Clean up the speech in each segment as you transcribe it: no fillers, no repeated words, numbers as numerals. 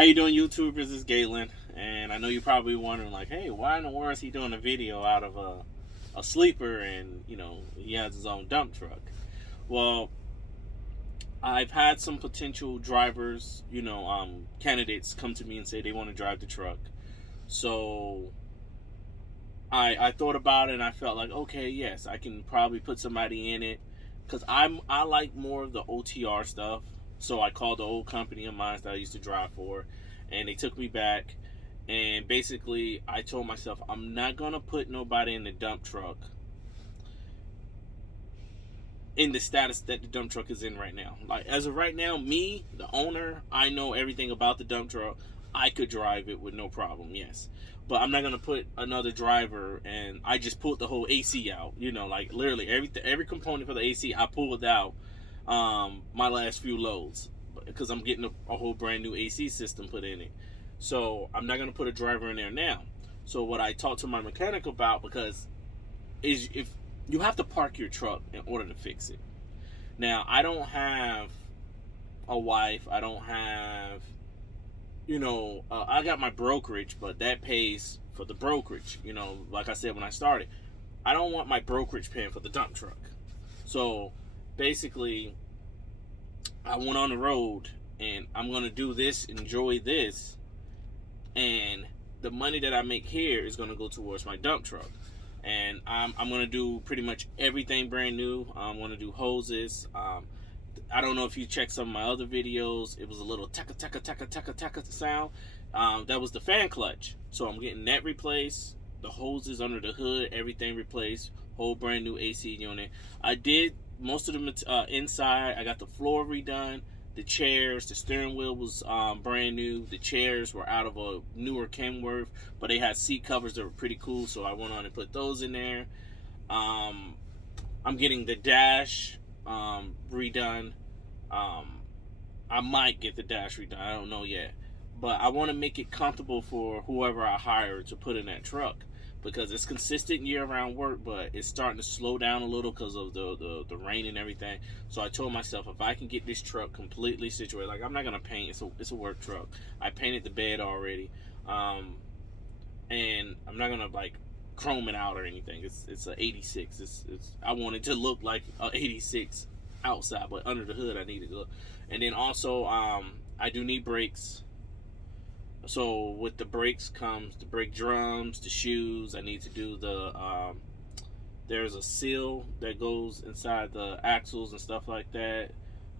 How you doing, YouTubers? This is Galen, and I know you're probably wondering, like, hey, why in the world is he doing a video out of a sleeper, and he has his own dump truck? Well, I've had some potential drivers, candidates come to me and say they want to drive the truck. So I thought about it and I felt like, okay, yes, I can probably put somebody in it because I like more of the OTR stuff. So I called the old company of mine that I used to drive for, and they took me back. And basically, I told myself I'm not gonna put nobody in the dump truck in the status that the dump truck is in right now. Like, as of right now, me, the owner, I know everything about the dump truck. I could drive it with no problem, yes. But I'm not gonna put another driver, and I just pulled the whole AC out. Like literally every component for the AC I pulled out. My last few loads because I'm getting a whole brand new AC system put in it. So I'm not gonna put a driver in there now. So what I talked to my mechanic about, because is if you have to park your truck in order to fix it. Now, I don't have a wife. I don't have, I got my brokerage, but that pays for the brokerage. Like I said when I started, I don't want my brokerage paying for the dump truck. So basically, I went on the road and I'm going to do this, enjoy this, and the money that I make here is going to go towards my dump truck. And I'm going to do pretty much everything brand new. I'm going to do hoses. I don't know if you checked some of my other videos. It was a little taka taka taka taka taka sound. That was the fan clutch. So I'm getting that replaced. The hoses under the hood, everything replaced. Whole brand new AC unit. I did most of the inside. I got the floor redone. The chairs, the steering wheel was brand new. The chairs were out of a newer Kenworth, but they had seat covers that were pretty cool, so I went on and put those in there. I'm getting the dash redone. I might get the dash redone. I don't know yet. But I want to make it comfortable for whoever I hire to put in that truck, because it's consistent year-round work, but it's starting to slow down a little because of the rain and everything. So I told myself, if I can get this truck completely situated, like, I'm not gonna paint. It's a work truck. I painted the bed already, and I'm not gonna like chrome it out or anything. It's a 86. I want it to look like a 86 outside, but under the hood I need it to look. And then also, I do need brakes. So with the brakes comes the brake drums, the shoes. I need to do there's a seal that goes inside the axles and stuff like that.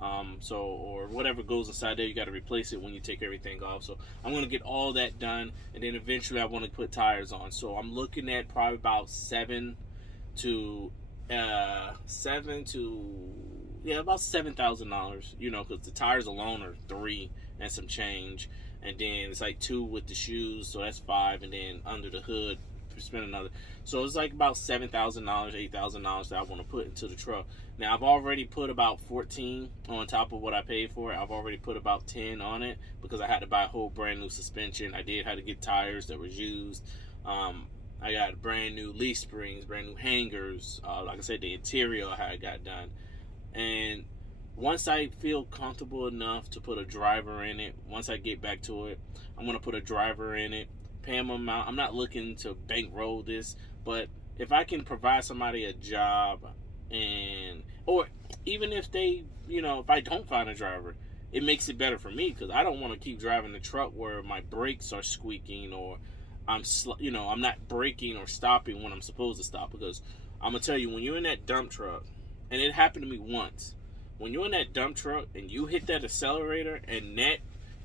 Or whatever goes inside there, you got to replace it when you take everything off. So I'm going to get all that done, and then eventually I want to put tires on. So I'm looking at probably about about $7,000. Because the tires alone are $3 and some change. And then it's like $2 with the shoes, so that's $5, and then under the hood spend another. So it's like about $7,000, $8,000 that I want to put into the truck. Now I've already put about 14 on top of what I paid for it. I've already put about 10 on it because I had to buy a whole brand new suspension. I did have to get tires that was used. I got brand new leaf springs, brand new hangers. Like I said, the interior I got done, and once I feel comfortable enough to put a driver in it, once I get back to it, I'm going to put a driver in it, pay them amount. I'm not looking to bankroll this, but if I can provide somebody a job, or even if if I don't find a driver, it makes it better for me, because I don't want to keep driving the truck where my brakes are squeaking, or I'm not braking or stopping when I'm supposed to stop. Because I'm going to tell you, when you're in that dump truck, and it happened to me once, when you're in that dump truck and you hit that accelerator and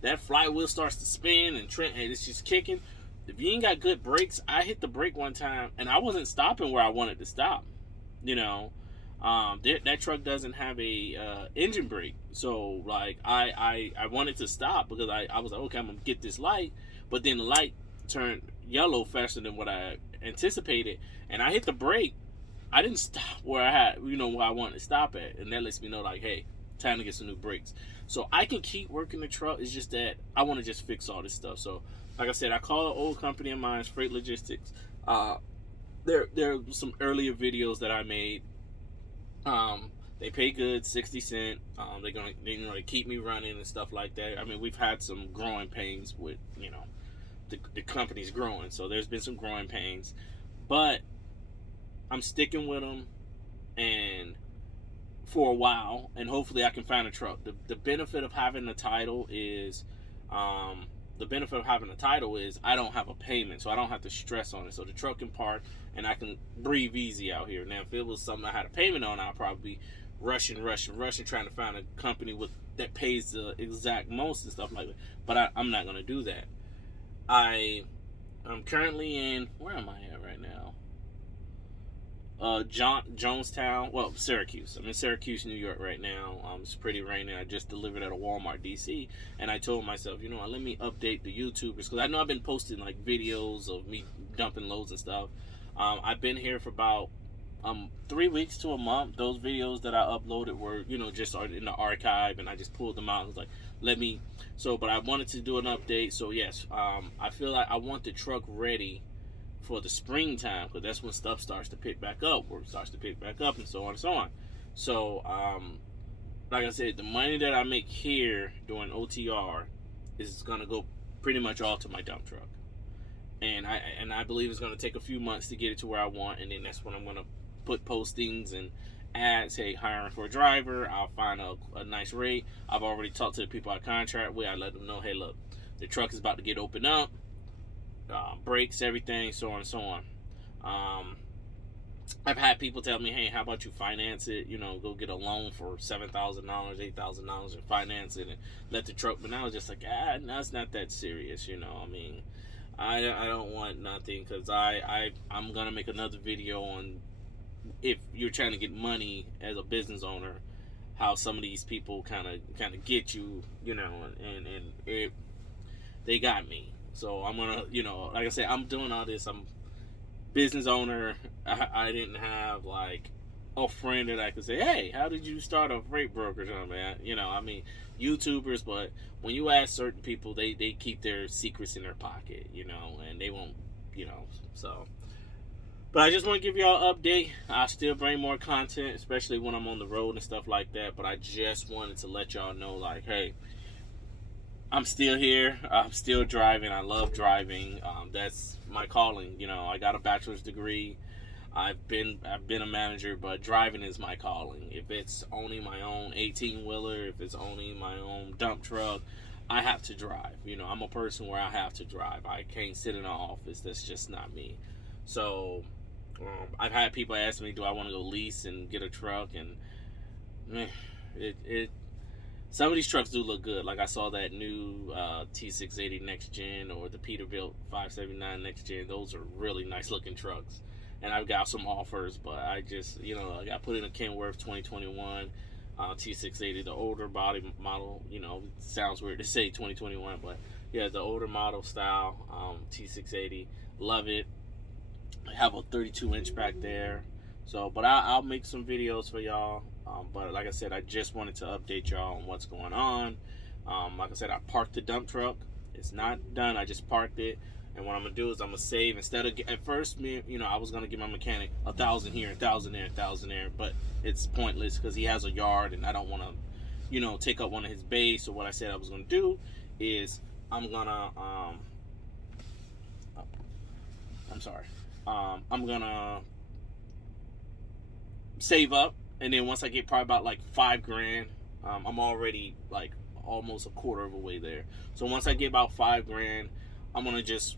that flywheel starts to spin and it's just kicking, if you ain't got good brakes, I hit the brake one time and I wasn't stopping where I wanted to stop. That truck doesn't have a engine brake, so like I wanted to stop because I was like, okay, I'm gonna get this light, but then the light turned yellow faster than what I anticipated, and I hit the brake. I didn't stop where where I wanted to stop at, and that lets me know, like, hey, time to get some new brakes. So I can keep working the truck. It's just that I want to just fix all this stuff. So, like I said, I call an old company of mine, Freight Logistics. There are some earlier videos that I made. They pay good, 60 cents. They keep me running and stuff like that. I mean, we've had some growing pains with the company's growing, so there's been some growing pains, but I'm sticking with them and for a while, and hopefully I can find a truck. The benefit of having the title is, I don't have a payment, so I don't have to stress on it. So the truck can park, and I can breathe easy out here. Now, if it was something I had a payment on, I'd probably be rushing, trying to find a company that pays the exact most and stuff like that. But I'm not gonna do that. I'm currently in, where am I at right now? Jonestown, well, Syracuse. I'm in Syracuse, New York right now. It's pretty rainy. I just delivered at a Walmart, DC, and I told myself, let me update the YouTubers, because I know I've been posting like videos of me dumping loads and stuff. I've been here for about 3 weeks to a month. Those videos that I uploaded were, just in the archive, and I just pulled them out. I was like, but I wanted to do an update. So yes, I feel like I want the truck ready for the springtime, because that's when stuff starts to pick back up, work starts to pick back up, and so on and so on. So, like I said, the money that I make here doing OTR is gonna go pretty much all to my dump truck, and I believe it's gonna take a few months to get it to where I want, and then that's when I'm gonna put postings and ads, hey, hiring for a driver. I'll find a nice rate. I've already talked to the people I contract with. I let them know, hey, look, the truck is about to get opened up. Brakes, everything, so on and so on. I've had people tell me, hey, how about you finance it? Go get a loan for $7,000, $8,000 and finance it and let the truck. But now I was just like, no, it's not that serious. I mean, I don't want nothing, because I'm gonna make another video on, if you're trying to get money as a business owner, how some of these people kind of get you, and they got me. So I'm gonna, like I said, I'm doing all this. I'm business owner. I didn't have like a friend that I could say, hey, how did you start a freight brokerage on, man? I mean, YouTubers, but when you ask certain people, they keep their secrets in their pocket, and they won't, so. But I just want to give y'all an update. I still bring more content, especially when I'm on the road and stuff like that. But I just wanted to let y'all know, like, hey, I'm still here. I'm still driving. I love driving. That's my calling. I got a bachelor's degree. I've been a manager, but driving is my calling. If it's owning my own 18-wheeler, if it's owning my own dump truck, I have to drive. I'm a person where I have to drive. I can't sit in an office. That's just not me. So I've had people ask me, do I want to go lease and get a truck? And some of these trucks do look good. Like I saw that new T680 Next Gen, or the Peterbilt 579 Next Gen. Those are really nice looking trucks. And I've got some offers, but I just, I got put in a Kenworth 2021 T680, the older body model. Sounds weird to say 2021, but yeah, the older model style T680. Love it. I have a 32-inch back there. So, but I'll make some videos for y'all. But like I said, I just wanted to update y'all on what's going on. Like I said, I parked the dump truck. It's not done. I just parked it. And what I'm going to do is I'm going to save. Instead of, at first, I was going to give my mechanic $1,000 here, $1,000 there, $1,000 there. But it's pointless, because he has a yard, and I don't want to, take up one of his bays. So what I said I was going to do is I'm going to, I'm going to save up. And then once I get probably about like $5,000, I'm already like almost a quarter of the way there. So once I get about $5,000, I'm going to just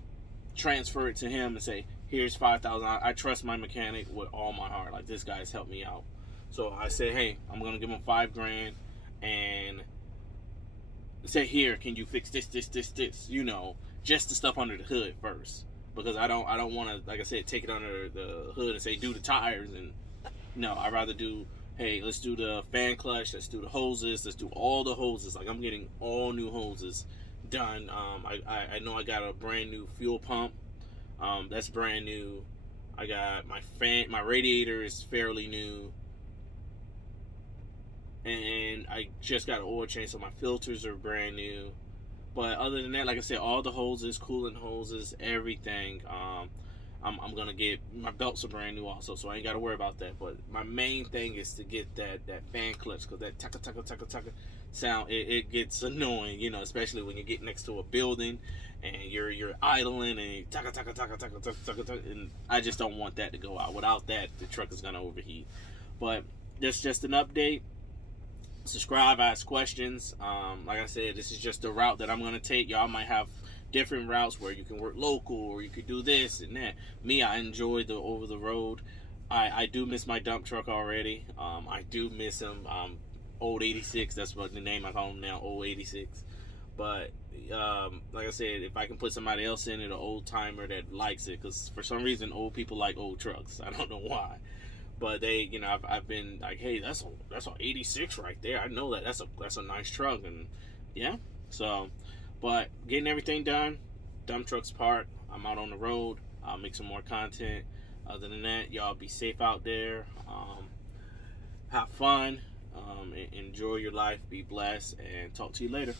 transfer it to him and say, here's $5,000. I trust my mechanic with all my heart. Like, this guy's helped me out. So I said, hey, I'm going to give him $5,000 and say, here, can you fix this, just the stuff under the hood first. Because I don't want to, like I said, take it under the hood and say, do the tires. And no, I'd rather do, hey, let's do the fan clutch, let's do the hoses, let's do all the hoses. Like, I'm getting all new hoses done. I know I got a brand new fuel pump. That's brand new. I got my radiator is fairly new. And I just got an oil change, so my filters are brand new. But other than that, like I said, all the hoses, coolant hoses, everything. I'm gonna get my belts are brand new also, so I ain't gotta worry about that. But my main thing is to get that fan clutch, because that taka taka taka taka sound, it gets annoying, you know, especially when you get next to a building and you're idling and taka taka taka taka taka taka taka, and I just don't want that to go out. Without that, the truck is gonna overheat. But that's just an update. Subscribe, ask questions. Like I said, this is just the route that I'm gonna take. Y'all might have different routes where you can work local or you could do this and that. Me, I enjoy the over the road. I do miss my dump truck already. I do miss him. Old 86, that's what the name I call him now, old 86. But like I said, if I can put somebody else in it, an old timer that likes it, because for some reason old people like old trucks. I don't know why. But they, you know, I've been like, hey, that's a 86 right there. I know that's a nice truck, and yeah. So, but getting everything done, dump truck's parked. I'm out on the road. I'll make some more content. Other than that, y'all be safe out there. Have fun. Enjoy your life. Be blessed, and talk to you later.